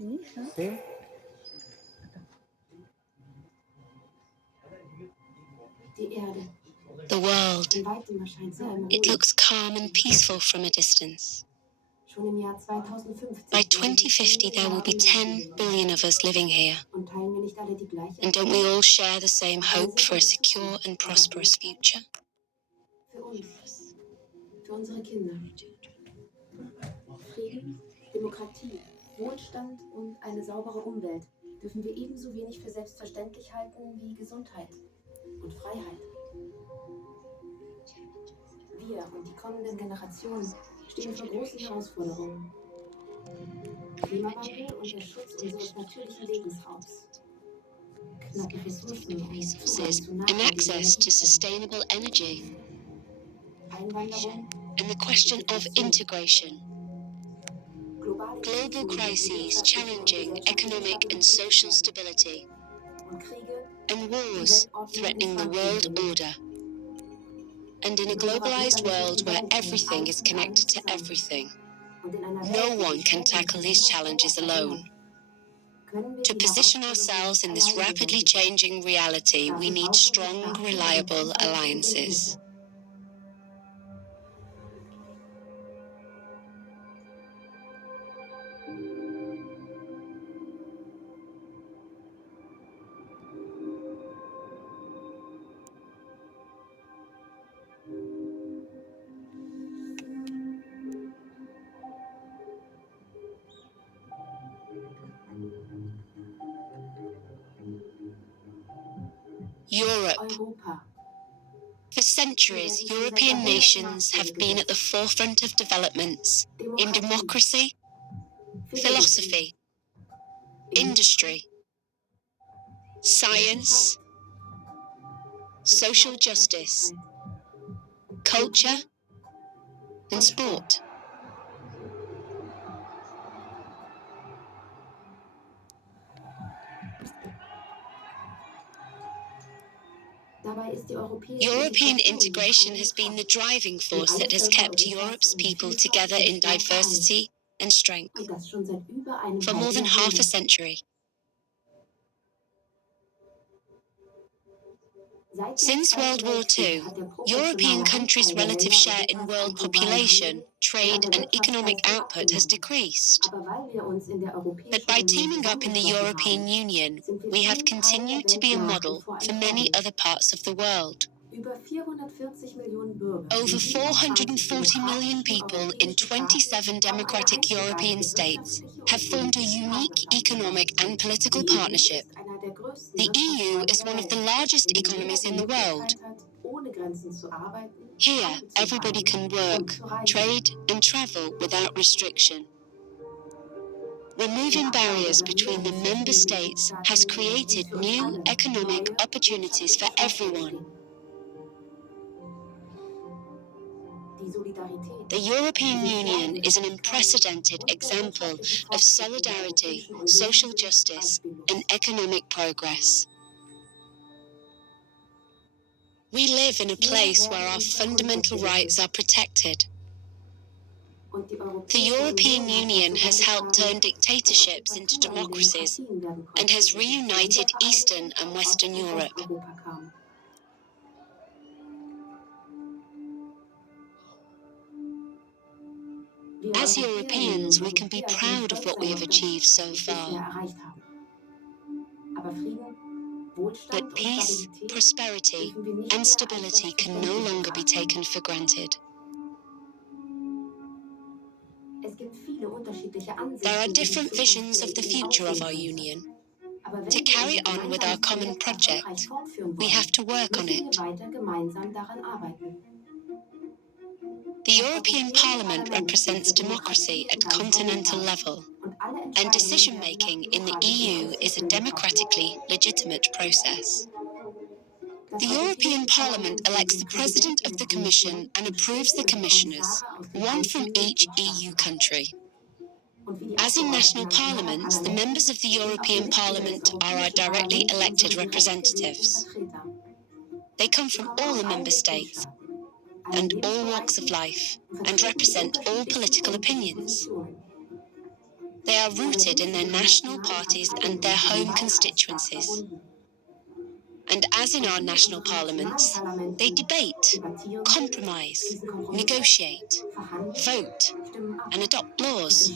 Sí. The world. It looks calm and peaceful from a distance. By 2050, there will be 10 billion of us living here. And don't we all share the same hope for a secure and prosperous future? Für unsere Kinder. Frieden, Demokratie, Wohlstand und eine saubere Umwelt dürfen wir ebenso wenig für selbstverständlich halten wie Gesundheit und Freiheit. Wir und die kommenden Generationen stehen vor großen Herausforderungen. Klimawandel und der Schutz unseres natürlichen Lebensraums. Knappe Ressourcen und Zugang zu and access to sustainable energy. Einwanderung, And the question of integration. Global crises challenging economic and social stability. und Kriege, And wars threatening the world order. And in a globalized world where everything is connected to everything, und in einer no Welt, die one can tackle these challenges alone. To position ourselves in this rapidly changing reality, we need strong, reliable alliances. Europe. Europa. For centuries, European nations have been at the forefront of developments in democracy, philosophy, industry, science, social justice, culture, and sport. European integration has been the driving force that has kept Europe's people together in diversity and strength for more than half a century. Since World War II, European countries' relative share in world population, trade, and economic output has decreased. But by teaming up in the European Union, we have continued to be a model for many other parts of the world. Over 440 million people in 27 democratic European states have formed a unique economic and political partnership. The EU is one of the largest economies in the world. Here, everybody can work, trade, and travel without restriction. Removing barriers between the member states has created new economic opportunities for everyone. The European Union is an unprecedented example of solidarity, social justice, and economic progress. We live in a place where our fundamental rights are protected. The European Union has helped turn dictatorships into democracies and has reunited Eastern and Western Europe. As Europeans, we can be proud of what we have achieved so far. But peace, prosperity, and stability can no longer be taken for granted. There are different visions of the future of our union. To carry on with our common project, we have to work on it. The European Parliament represents democracy at continental level, and decision-making in the EU is a democratically legitimate process. The European Parliament elects the President of the Commission and approves the commissioners, one from each EU country. As in national parliaments, the members of the European Parliament are our directly elected representatives. They come from all the member states and all walks of life and represent all political opinions. They are rooted in their national parties and their home constituencies. And as in our national parliaments, they debate, compromise, negotiate, vote, and adopt laws,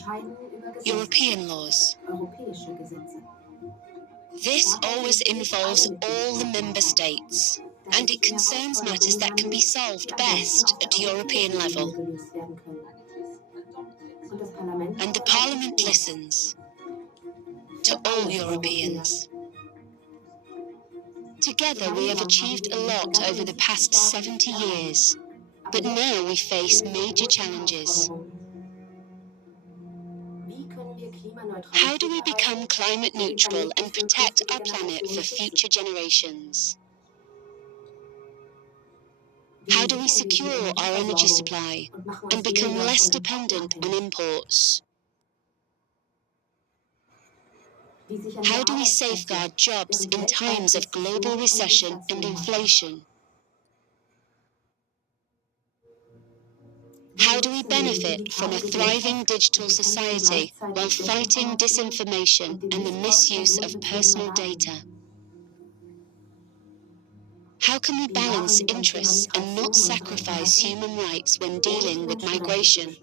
European laws. This always involves all the member states, and it concerns matters that can be solved best at European level. And the Parliament listens to all Europeans. Together we have achieved a lot over the past 70 years, but now we face major challenges. How do we become climate neutral and protect our planet for future generations? How do we secure our energy supply and become less dependent on imports? How do we safeguard jobs in times of global recession and inflation? How do we benefit from a thriving digital society while fighting disinformation and the misuse of personal data? How can we balance interests and not sacrifice human rights when dealing with migration?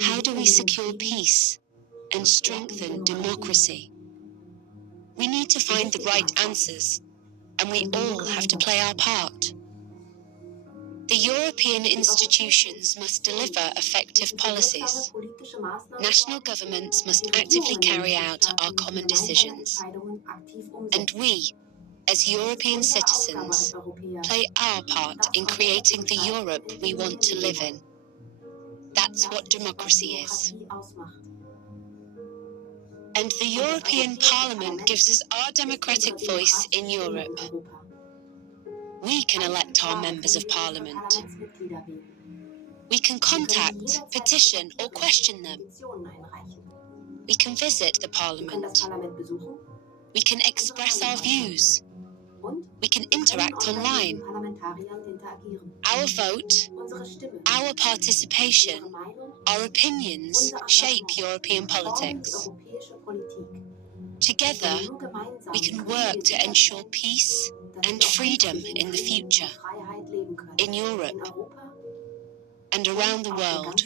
How do we secure peace and strengthen democracy? We need to find the right answers, and we all have to play our part. The European institutions must deliver effective policies. National governments must actively carry out our common decisions. And we, as European citizens, play our part in creating the Europe we want to live in. That's what democracy is. And the European Parliament gives us our democratic voice in Europe. We can elect our members of Parliament. We can contact, petition, or question them. We can visit the Parliament. We can express our views. We can interact online. Our vote, our participation, our opinions shape European politics. Together, we can work to ensure peace and freedom in the future, in Europe and around the world.